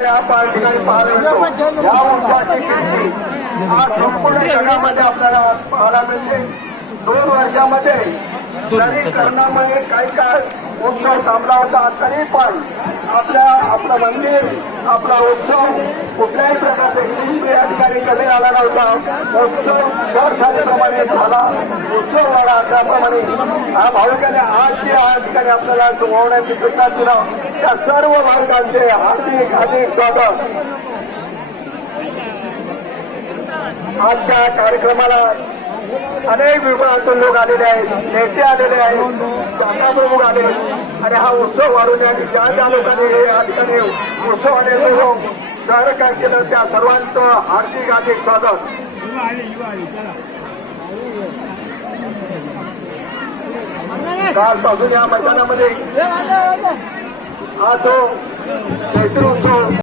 या ठिकाणी पाहायला मिळतो. या उत्सवाची कीर्ती आज संपूर्ण जगामध्ये आपल्याला पाहायला मिळते. 2 वर्षामध्ये जरी करण्यामध्ये काही काळ उत्सव थांबला होता तरी पण आपलं मंदिर आपला उत्सव कुठल्याही प्रकारचे या ठिकाणी कमी झाला नव्हता. उत्सव दर झाल्याप्रमाणे झाला. उत्सव झाला त्याप्रमाणे हा भाविकाने आज या ठिकाणी आपल्याला सुमावण्याची कृपा दिला त्या सर्व भाविकांचे हार्दिक हार्दिक स्वागत. आजच्या कार्यक्रमाला अनेक विभागातून लोक आलेले आहेत, नेते आलेले आहेत, शाखा प्रमुख आले आणि हा उत्सव वाढवण्यासाठी ज्या लोकांनी या ठिकाणी उत्सवाने सहकार्य केलं त्या सर्वांचं हार्दिक हार्दिक स्वागत. कालपासून या मैदानामध्ये हा जो चैत्र उत्सव